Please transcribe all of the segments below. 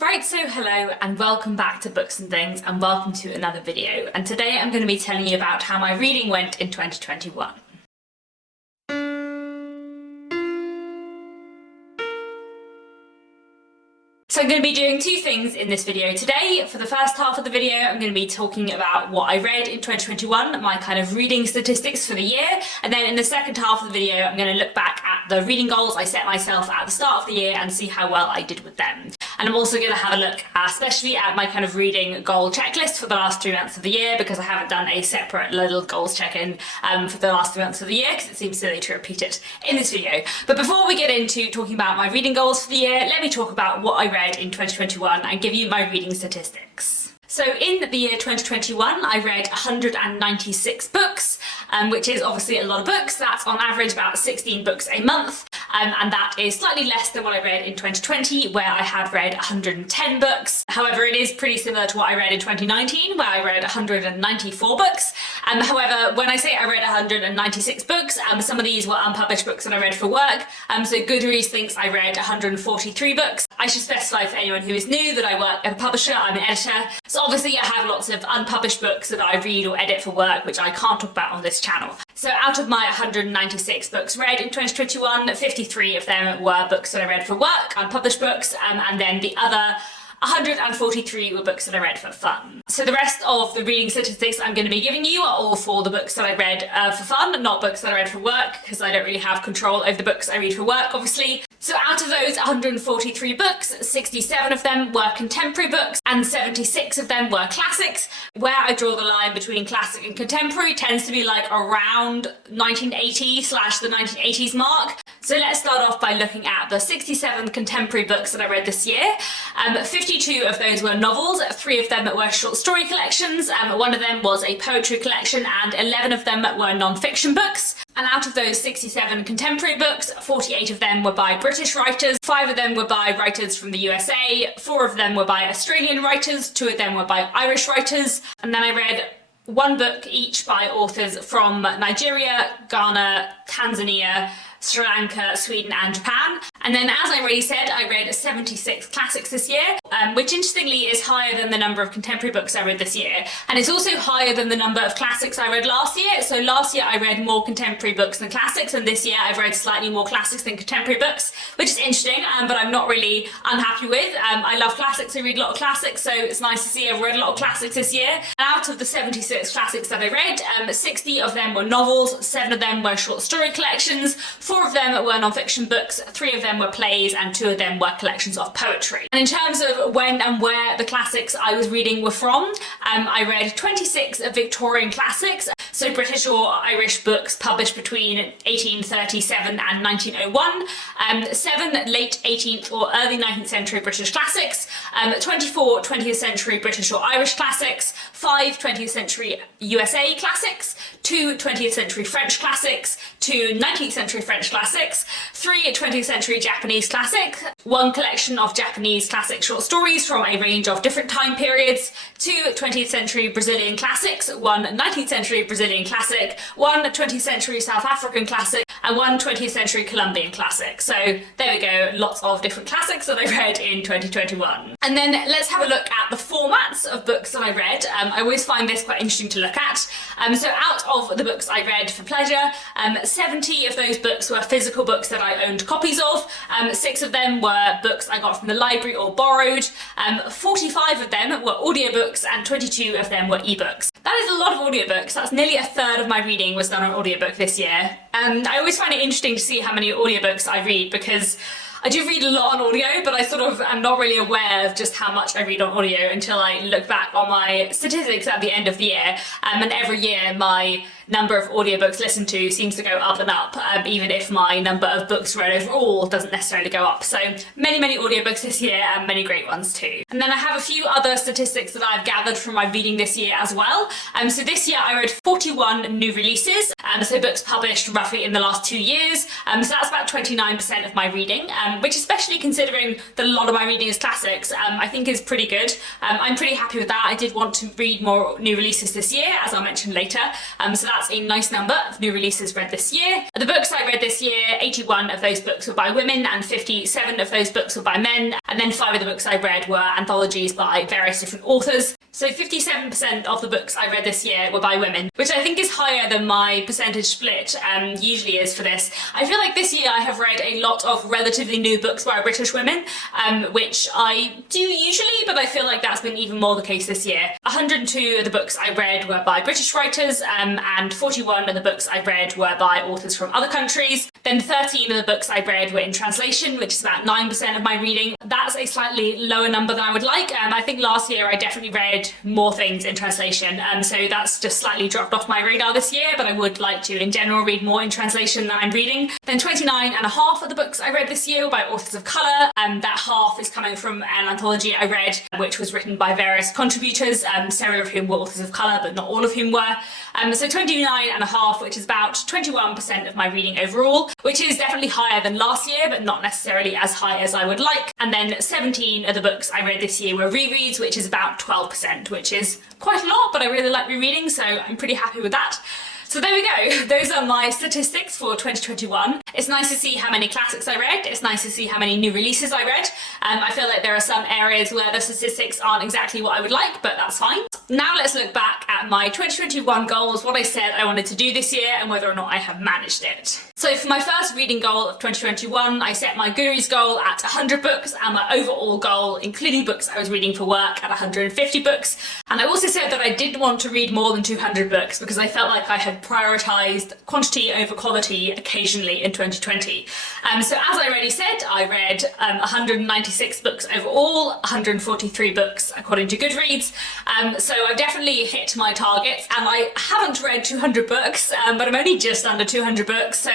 Right, so hello and welcome back to Books and Things and welcome to another video. And today I'm going to be telling you about how my reading went in 2021. So I'm going to be doing two things in this video today. For the first half of the video, I'm going to be talking about what I read in 2021, my kind of reading statistics for the year. And then in the second half of the video, I'm going to look back at the reading goals I set myself at the start of the year and see how well I did with them. And I'm also going to have a look especially at my kind of reading goal checklist for the last 3 months of the year, because I haven't done a separate little goals check-in for the last 3 months of the year because it seems silly to repeat it in this video. But before we get into talking about my reading goals for the year, let me talk about what I read in 2021 and give you my reading statistics. So in the year 2021, I read 196 books, which is obviously a lot of books. That's on average about 16 books a month. And that is slightly less than what I read in 2020, where I had read 110 books. However, it is pretty similar to what I read in 2019, where I read 194 books. However, when I say I read 196 books, some of these were unpublished books that I read for work. So Goodreads thinks I read 143 books. I should specify for anyone who is new that I work at a publisher, I'm an editor. So obviously I have lots of unpublished books that I read or edit for work, which I can't talk about on this channel. So out of my 196 books read in 2021, 53 of them were books that I read for work, unpublished books, and then the other 143 were books that I read for fun. So the rest of the reading statistics I'm going to be giving you are all for the books that I read for fun, not books that I read for work, because I don't really have control over the books I read for work, obviously. So out of those 143 books, 67 of them were contemporary books and 76 of them were classics. Where I draw the line between classic and contemporary tends to be like around 1980 / the 1980s mark. So let's start off by looking at the 67 contemporary books that I read this year. 52 of those were novels, 3 of them were short story collections, 1 of them was a poetry collection, and 11 of them were non-fiction books. And out of those 67 contemporary books, 48 of them were by British writers, 5 of them were by writers from the USA, 4 of them were by Australian writers, 2 of them were by Irish writers, and then I read 1 book each by authors from Nigeria, Ghana, Tanzania, Sri Lanka, Sweden and Japan. And then, as I already said, I read 76 classics this year, which interestingly is higher than the number of contemporary books I read this year. And it's also higher than the number of classics I read last year. So last year I read more contemporary books than classics, and this year I've read slightly more classics than contemporary books, which is interesting, but I'm not really unhappy with. I love classics, I read a lot of classics, so it's nice to see I've read a lot of classics this year. And out of the 76 classics that I read, 60 of them were novels, 7 of them were short story collections, 4 of them were non-fiction books, 3 of them were plays, and 2 of them were collections of poetry. And in terms of when and where the classics I was reading were from, I read 26 Victorian classics, so British or Irish books published between 1837 and 1901, 7 late 18th or early 19th century British classics, 24 20th century British or Irish classics, 5 20th century USA classics, 2 20th century French classics, 2 19th century French classics, 3 20th century Japanese classics, 1 collection of Japanese classic short stories from a range of different time periods, 2 20th century Brazilian classics, 1 19th century Brazilian classic, 1 20th century South African classic, and 1 20th century Colombian classic. So there we go, lots of different classics that I read in 2021. And then let's have a look at the formats of books that I read. I always find this quite interesting to look at. So out of the books I read for pleasure, 70 of those books were physical books that I owned copies of, 6 of them were books I got from the library or borrowed, 45 of them were audiobooks, and 22 of them were ebooks. That is a lot of audiobooks. That's nearly a third of my reading was done on audiobook this year. And I always find it interesting to see how many audiobooks I read, because I do read a lot on audio, but I sort of am not really aware of just how much I read on audio until I look back on my statistics at the end of the year. And every year my number of audiobooks listened to seems to go up and up, even if my number of books read overall doesn't necessarily go up. So many audiobooks this year, and many great ones too. And then I have a few other statistics that I've gathered from my reading this year as well. So this year I read 41 new releases, so books published roughly in the last 2 years. So that's about 29% of my reading, which, especially considering that a lot of my reading is classics, I think is pretty good. I'm pretty happy with that. I did want to read more new releases this year, as I'll mention later. So that's a nice number of new releases read this year. The books I read this year, 81 of those books were by women and 57 of those books were by men. And then 5 of the books I read were anthologies by various different authors. So 57% of the books I read this year were by women, which I think is higher than my percentage split usually is for this. I feel like this year I have read a lot of relatively new books by British women, which I do usually, but I feel like that's been even more the case this year. 102 of the books I read were by British writers, and 41 of the books I read were by authors from other countries. Then 13 of the books I read were in translation, which is about 9% of my reading. That's a slightly lower number than I would like. I think last year I definitely read more things in translation, so that's just slightly dropped off my radar this year, but I would like to in general read more in translation than I'm reading. Then 29 and a half of the books I read this year were by authors of colour, and that half is coming from an anthology I read which was written by various contributors, several of whom were authors of colour but not all of whom were. So 29 and a half, which is about 21% of my reading overall, which is definitely higher than last year but not necessarily as high as I would like. And then 17 of the books I read this year were rereads, which is about 12%, which is quite a lot, but I really like rereading, so I'm pretty happy with that. So there we go, those are my statistics for 2021. It's nice to see how many classics I read, it's nice to see how many new releases I read. I feel like there are some areas where the statistics aren't exactly what I would like, but that's fine. Now let's look back at my 2021 goals, what I said I wanted to do this year and whether or not I have managed it. So for my first reading goal of 2021, I set my Goodreads goal at 100 books and my overall goal, including books I was reading for work, at 150 books. And I also said that I didn't want to read more than 200 books because I felt like I had prioritised quantity over quality occasionally in 2020. So as I already said, I read 196 books overall, 143 books according to Goodreads. So I've definitely hit my targets, and I haven't read 200 books, but I'm only just under 200 books, so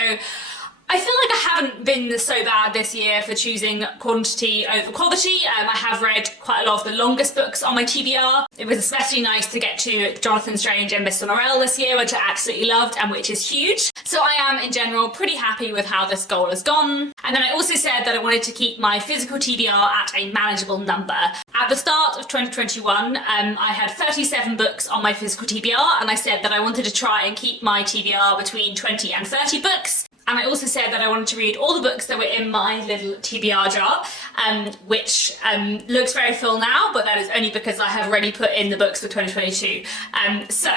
I feel like I haven't been so bad this year for choosing quantity over quality. I have read quite a lot of the longest books on my TBR. It was especially nice to get to Jonathan Strange and Mr. Norrell this year, which I absolutely loved and which is huge. So I am in general pretty happy with how this goal has gone. And then I also said that I wanted to keep my physical TBR at a manageable number. At the start of 2021, I had 37 books on my physical TBR, and I said that I wanted to try and keep my TBR between 20 and 30 books. And I also said that I wanted to read all the books that were in my little TBR jar, which looks very full now, but that is only because I have already put in the books for 2022. So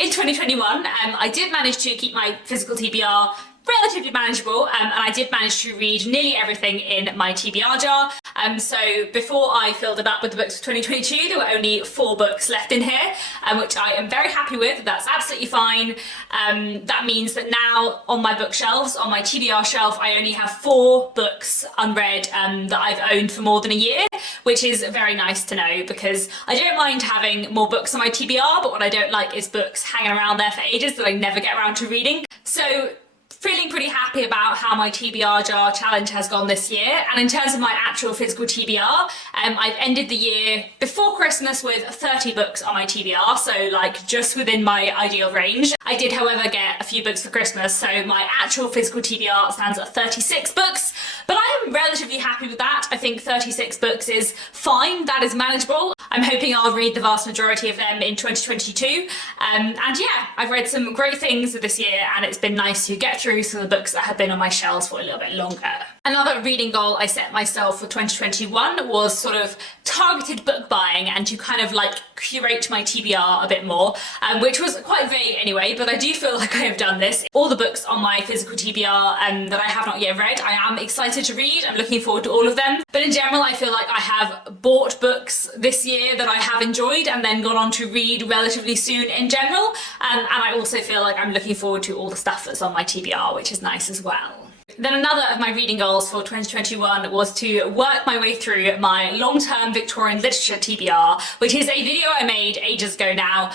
in 2021, I did manage to keep my physical TBR relatively manageable, and I did manage to read nearly everything in my TBR jar. So before I filled it up with the books for 2022, there were only 4 books left in here, which I am very happy with. That's absolutely fine. That means that now on my bookshelves, on my TBR shelf, I only have 4 books unread that I've owned for more than a year, which is very nice to know because I don't mind having more books on my TBR, but what I don't like is books hanging around there for ages that I never get around to reading. So feeling pretty happy about how my TBR jar challenge has gone this year. And in terms of my actual physical TBR, I've ended the year before Christmas with 30 books on my TBR, so like just within my ideal range. I did, however, get a few books for Christmas, so my actual physical TBR stands at 36 books, but I am relatively happy with that. I think 36 books is fine, that is manageable. I'm hoping I'll read the vast majority of them in 2022. And yeah, I've read some great things this year, and it's been nice to get through some of the books that have been on my shelves for a little bit longer. Another reading goal I set myself for 2021 was sort of targeted book buying and to kind of like curate my TBR a bit more, which was quite vague anyway, but I do feel like I have done this. All the books on my physical TBR that I have not yet read, I am excited to read. I'm looking forward to all of them. But in general, I feel like I have bought books this year that I have enjoyed and then gone on to read relatively soon in general. And I also feel like I'm looking forward to all the stuff that's on my TBR, which is nice as well. Then another of my reading goals for 2021 was to work my way through my long-term Victorian literature TBR, which is a video I made ages ago now,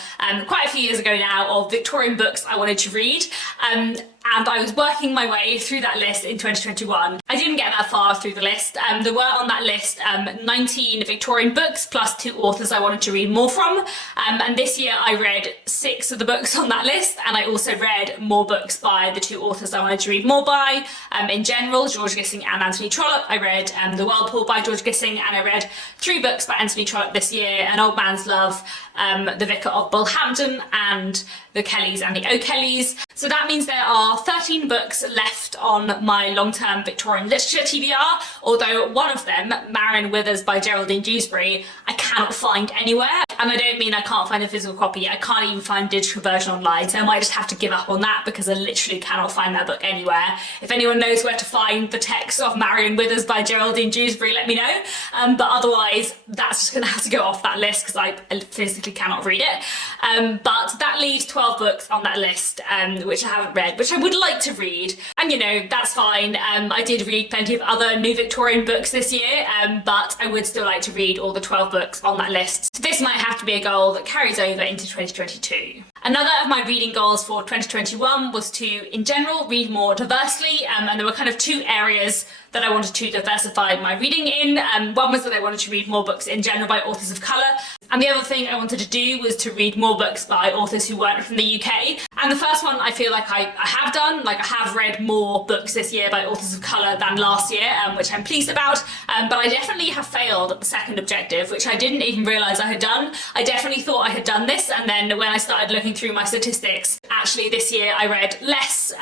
quite a few years ago now, of Victorian books I wanted to read. And I was working my way through that list in 2021. I didn't get get that far through the list. There were on that list 19 Victorian books plus 2 authors I wanted to read more from. And this year I read 6 of the books on that list, and I also read more books by the 2 authors I wanted to read more by. In general, George Gissing and Anthony Trollope. I read The Whirlpool by George Gissing, and I read 3 books by Anthony Trollope this year: An Old Man's Love, The Vicar of Bullhampton, and The Kellys and the O'Kellys. So that means there are 13 books left on my long-term Victorian literature TBR, although one of them, Marion Withers by Geraldine Dewsbury, I cannot find anywhere. And I don't mean I can't find a physical copy, I can't even find a digital version online, so I might just have to give up on that because I literally cannot find that book anywhere. If anyone knows where to find the text of Marion Withers by Geraldine Dewsbury, let me know. But otherwise, that's just going to have to go off that list because I physically cannot read it. But that leaves 12 books on that list, which I haven't read, which I would like to read. And you know, that's fine. I did read plenty of other new Victorian books this year, but I would still like to read all the 12 books on that list. So this might have to be a goal that carries over into 2022. Another of my reading goals for 2021 was to, in general, read more diversely, and there were kind of 2 areas that I wanted to diversify my reading in. One was that I wanted to read more books in general by authors of colour, and the other thing I wanted to do was to read more books by authors who weren't from the UK. And the first one I feel like I have done, like I have read more books this year by authors of colour than last year, which I'm pleased about, but I definitely have failed at the second objective, which I didn't even realise I had done. I definitely thought I had done this, and then when I started looking through my statistics, actually this year I read less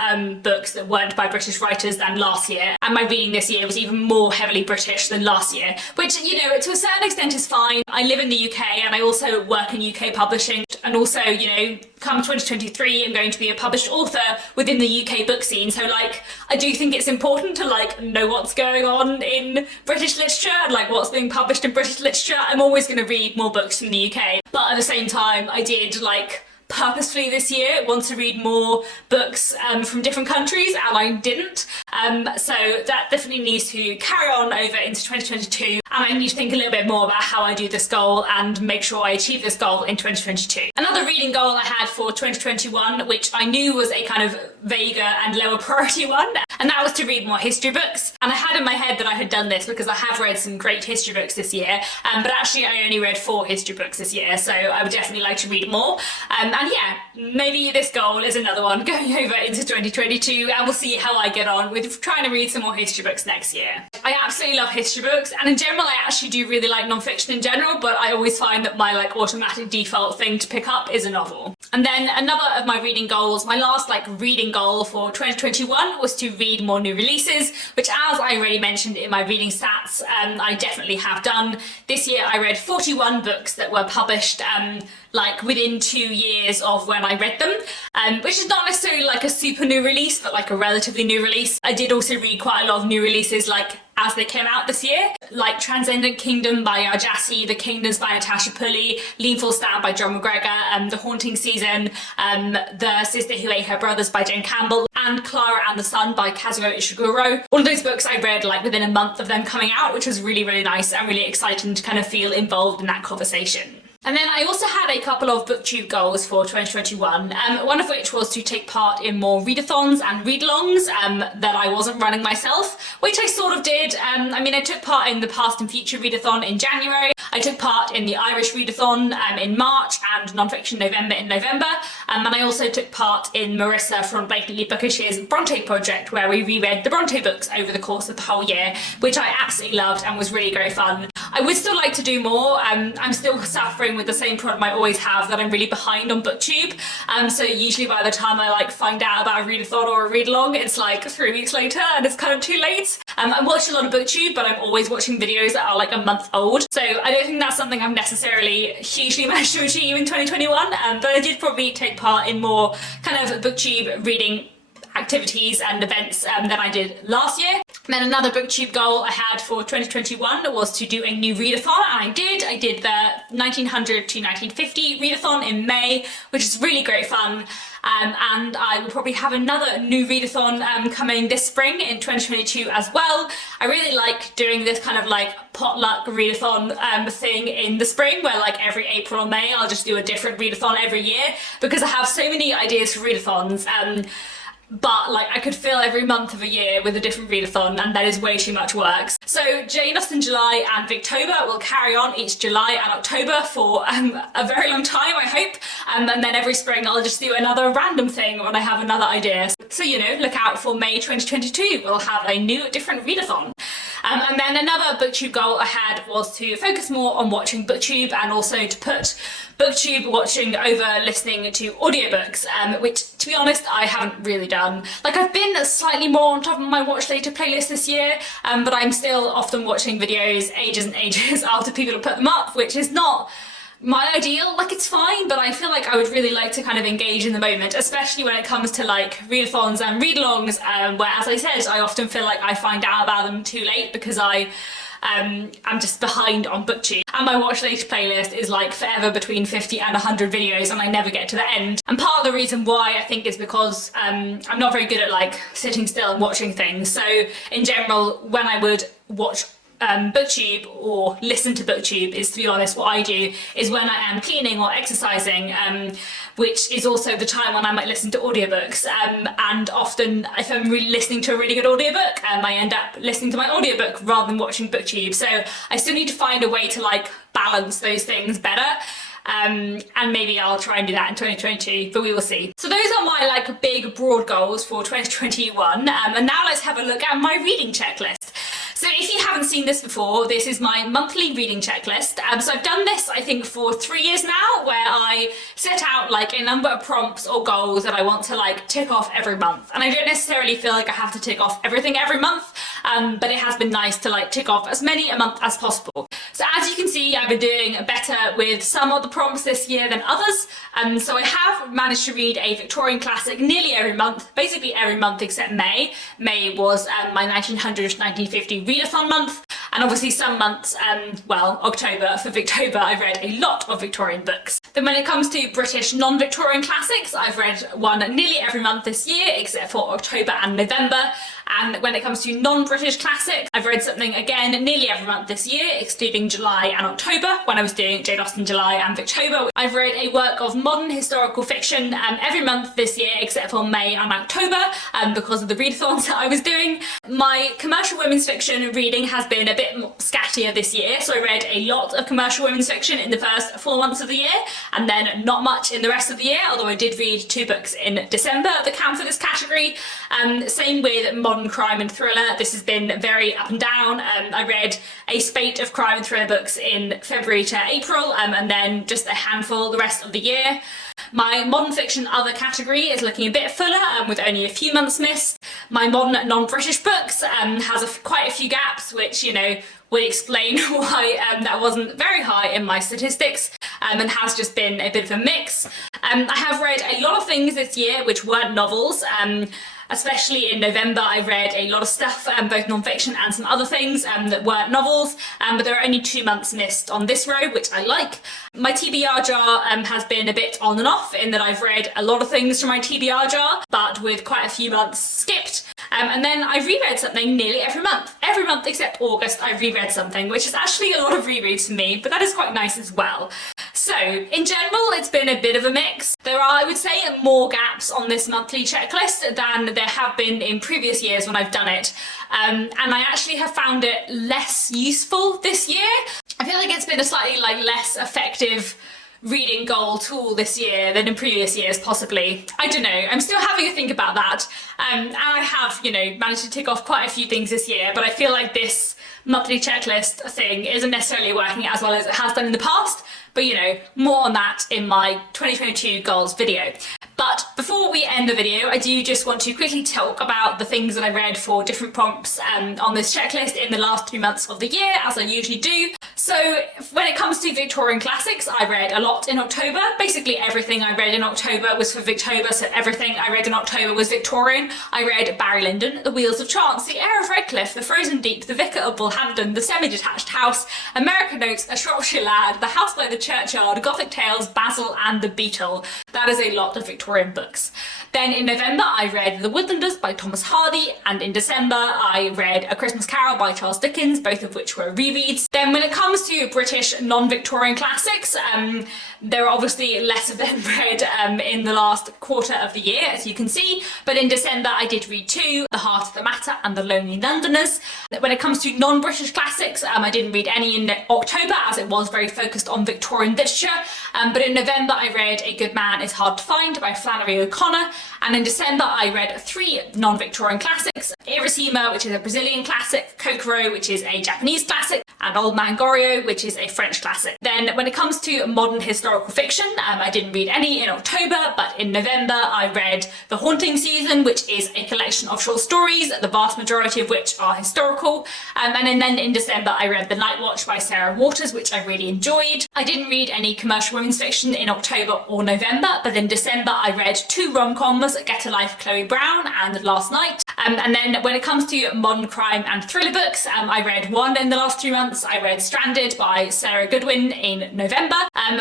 books that weren't by British writers than last year, and my reading this year was even more heavily British than last year, which, you know, to a certain extent is fine. I live in the UK and I also work in UK publishing, and also, you know, come 2023 I'm going to be a published author within the UK book scene, so like I do think it's important to like know what's going on in British literature and like what's being published in British literature. I'm always going to read more books from the UK, but at the same time I did like purposefully this year want to read more books from different countries, and I didn't. So that definitely needs to carry on over into 2022, and I need to think a little bit more about how I do this goal and make sure I achieve this goal in 2022. Another reading goal I had for 2021, which I knew was a kind of vaguer and lower priority one, and that was to read more history books. And I had in my head that I had done this because I have read some great history books this year, but actually I only read 4 history books this year, so I would definitely like to read more. And yeah, maybe this goal is another one going over into 2022, and we'll see how I get on with trying to read some more history books next year. I absolutely love history books, and in general I actually do really like non-fiction in general, but I always find that my like automatic default thing to pick up is a novel. And then another of my reading goals, my last like reading goal for 2021, was to read more new releases, which, as I already mentioned in my reading stats, I definitely have done. This year I read 41 books that were published like within 2 years of when I read them, which is not necessarily like a super new release, but like a relatively new release. I did also read quite a lot of new releases like as they came out this year, like Transcendent Kingdom by Arjasi, The Kingdoms by Natasha Pulley, Lean Full Stand by John McGregor, The Haunting Season, The Sister Who Ate Her Brothers by Jane Campbell, and Clara and the Sun by Kazuo Ishiguro. All of those books I read like within a month of them coming out, which was really, really nice and really exciting to kind of feel involved in that conversation. And then I also had a couple of Booktube goals for 2021, one of which was to take part in more readathons and read-alongs that I wasn't running myself, which I sort of did. I mean, I took part in the Past and Future readathon in January, I took part in the Irish readathon in March, and Non-Fiction November in November, and I also took part in Marissa from Blatantly Bookish's Bronte project, where we reread the Bronte books over the course of the whole year, which I absolutely loved and was really great fun. I would still like to do more. I'm still suffering with the same problem I always have, that I'm really behind on Booktube. So usually by the time I like find out about a readathon or a read along, it's like 3 weeks later and it's kind of too late. I'm watching a lot of Booktube, but I'm always watching videos that are like a month old. So I don't think that's something I've necessarily hugely managed to achieve in 2021. But I did probably take part in more kind of Booktube reading activities and events than I did last year. And then another Booktube goal I had for 2021 was to do a new readathon, and I did the 1900 to 1950 readathon in May, which is really great fun. And I will probably have another new readathon coming this spring in 2022 as well. I really like doing this kind of like potluck readathon thing in the spring, where like every April or May I'll just do a different readathon every year, because I have so many ideas for readathons. but like I could fill every month of a year with a different readathon, and that is way too much work. So Jane Austen July and Victober will carry on each July and October for a very long time, I hope, and then every spring I'll just do another random thing when I have another idea. So, you know, look out for May 2022, we'll have a new different readathon. And then another Booktube goal I had was to focus more on watching Booktube, and also to put Booktube watching over listening to audiobooks, which, to be honest, I haven't really done. Like, I've been slightly more on top of my watch later playlist this year, but I'm still often watching videos ages and ages after people have put them up, which is not my ideal. Like, it's fine, but I feel like I would really like to kind of engage in the moment, especially when it comes to like readathons and read-alongs, where, as I said, I often feel like I find out about them too late because I'm just behind on Booktube, and my watch later playlist is like forever between 50 and 100 videos, and I never get to the end. And part of the reason why, I think, is because I'm not very good at like sitting still and watching things. So in general, when I would watch Booktube or listen to Booktube, is, to be honest, what I do is when I am cleaning or exercising, which is also the time when I might listen to audiobooks, and often if I'm really listening to a really good audiobook, I end up listening to my audiobook rather than watching Booktube. So I still need to find a way to like balance those things better. And maybe I'll try and do that in 2022, but we will see. So those are my like big broad goals for 2021, and now let's have a look at my reading checklist. So if you haven't seen this before, this is my monthly reading checklist. So I've done this, I think, for 3 years now, where I set out like a number of prompts or goals that I want to like tick off every month. And I don't necessarily feel like I have to tick off everything every month, but it has been nice to like tick off as many a month as possible. So as you can see, I've been doing better with some of the prompts this year than others. So I have managed to read a Victorian classic nearly every month, basically every month except May. May was my 1900-1950 readathon month, and obviously some months, well, October, for Victober, I've read a lot of Victorian books. Then when it comes to British non-Victorian classics, I've read one nearly every month this year, except for October and November. And when it comes to non-British classics, I've read something again nearly every month this year, excluding July and October, when I was doing Jane Austen July and Victober. I've read a work of modern historical fiction every month this year, except for May and October, because of the readathons that I was doing. My commercial women's fiction reading has been a bit more scattier this year, so I read a lot of commercial women's fiction in the first 4 months of the year, and then not much in the rest of the year, although I did read 2 books in December that count for this category. Same with modern crime and thriller. This has been very up and down. I read a spate of crime and thriller books in February to April, and then just a handful the rest of the year. My modern fiction other category is looking a bit fuller, with only a few months missed. My modern non-British books has quite a few gaps, which, you know, would explain why that wasn't very high in my statistics, and has just been a bit of a mix. I have read a lot of things this year which weren't novels. Especially in November, I read a lot of stuff, both non-fiction and some other things that weren't novels, but there are only 2 months missed on this row, which I like. My TBR jar has been a bit on and off, in that I've read a lot of things from my TBR jar, but with quite a few months skipped. And then I reread something nearly every month. Every month except August, I reread something, which is actually a lot of rereads for me, but that is quite nice as well. So, in general, it's been a bit of a mix. There are, I would say, more gaps on this monthly checklist than there have been in previous years when I've done it. And I actually have found it less useful this year. I feel like it's been a slightly less effective reading goal tool this year than in previous years, possibly. I don't know, I'm still having a think about that. And I have, you know, managed to tick off quite a few things this year, but I feel like this monthly checklist thing isn't necessarily working as well as it has done in the past. But, you know, more on that in my 2022 goals video. But before we end the video, I do just want to quickly talk about the things that I read for different prompts on this checklist in the last 3 months of the year, as I usually do. So when it comes to Victorian classics, I read a lot in October. Basically everything I read in October was for Victober, so everything I read in October was Victorian. I read Barry Lyndon, The Wheels of Chance, The Heir of Redcliffe, The Frozen Deep, The Vicar of Bullhampton, The Semi-Detached House, American Notes, A Shropshire Lad, The House by the Churchyard, Gothic Tales, Basil and the Beetle. That is a lot of Victorian books. Then in November I read The Woodlanders by Thomas Hardy, and in December I read A Christmas Carol by Charles Dickens, both of which were rereads. Then when it comes to British non-Victorian classics, there are obviously less of them read in the last quarter of the year, as you can see, but in December I did read two, The Heart of the Matter and The Lonely Londoners. When it comes to non-British classics, I didn't read any in October, as it was very focused on Victorian literature, but in November I read A Good Man Is Hard to Find by Flannery O'Connor, and in December I read three non-Victorian classics: Iracema, which is a Brazilian classic, Kokoro, which is a Japanese classic, and Old Man Goriot, which is a French classic. Then when it comes to modern historical fiction, I didn't read any in October, but in November I read The Haunting Season, which is a collection of short stories, the vast majority of which are historical, and then in December I read The Night Watch by Sarah Waters, which I really enjoyed. I didn't read any commercial women's fiction in October or November, but in December I read two rom-coms, Get a Life, Chloe Brown and Last Night. And then when it comes to modern crime and thriller books, I read one in the last 3 months. I read Stranded by Sarah Goodwin in November.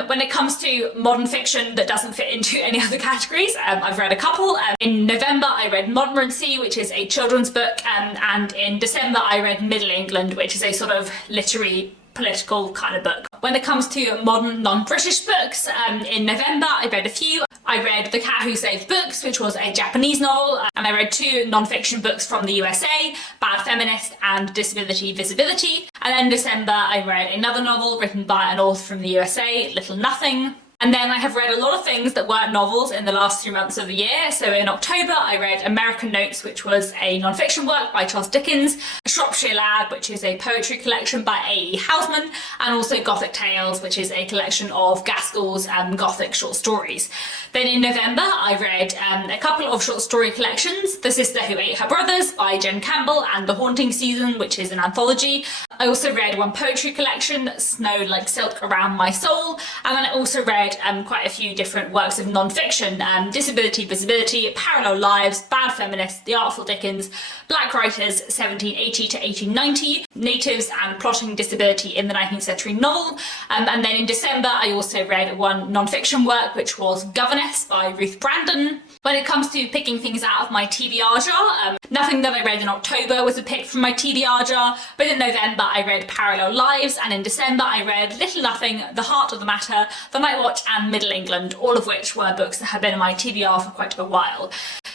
When it comes to modern fiction that doesn't fit into any other categories, I've read a couple. In November I read Montmorency, which is a children's book, and in December I read Middle England, which is a sort of literary political kind of book. When it comes to modern non-British books, in November I read a few. I read The Cat Who Saved Books, which was a Japanese novel, and I read two non-fiction books from the USA, Bad Feminist and Disability Visibility. And then in December I read another novel written by an author from the USA, Little Nothing. And then I have read a lot of things that weren't novels in the last 3 months of the year. So in October I read American Notes, which was a non-fiction work by Charles Dickens, A Shropshire Lad, which is a poetry collection by A.E. Housman, and also Gothic Tales, which is a collection of Gaskell's Gothic short stories. Then in November I read a couple of short story collections, The Sister Who Ate Her Brothers by Jen Campbell and The Haunting Season, which is an anthology. I also read one poetry collection, Snow Like Silk Around My Soul, and then I also read quite a few different works of non-fiction, Disability Visibility, Parallel Lives, Bad Feminist, The Artful Dickens, Black Writers 1780 to 1890, Natives and Plotting Disability in the 19th Century Novel, and then in December I also read one non-fiction work, which was Governess by Ruth Brandon. When it comes to picking things out of my TBR jar, nothing that I read in October was a pick from my TBR jar, but in November I read Parallel Lives, and in December I read Little Nothing, The Heart of the Matter, The Night Watch and Middle England, all of which were books that had been in my TBR for quite a while.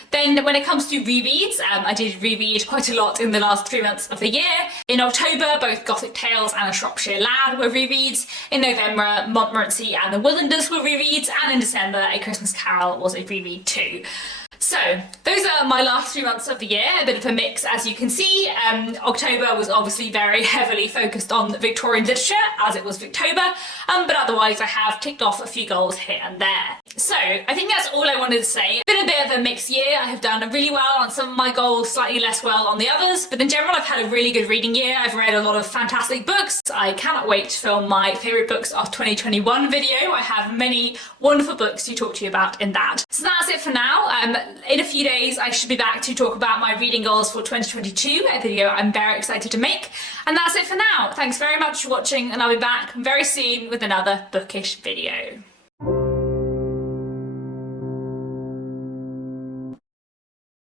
Then when it comes to rereads, I did reread quite a lot in the last 3 months of the year. In October, both Gothic Tales and A Shropshire Lad were rereads. In November, Montmorency and The Woodlanders were rereads, and in December, A Christmas Carol was a reread too. So those are my last 3 months of the year, a bit of a mix as you can see. October was obviously very heavily focused on Victorian literature, as it was Victober, but otherwise I have ticked off a few goals here and there. So I think that's all I wanted to say. It's been a bit of a mixed year. I have done really well on some of my goals, slightly less well on the others, but in general I've had a really good reading year. I've read a lot of fantastic books. I cannot wait to film my favourite books of 2021 video. I have many wonderful books to talk to you about in that. So that's it for now. In a few days I should be back to talk about my reading goals for 2022, a video I'm very excited to make. And that's it for now. Thanks very much for watching, and I'll be back very soon with another bookish video.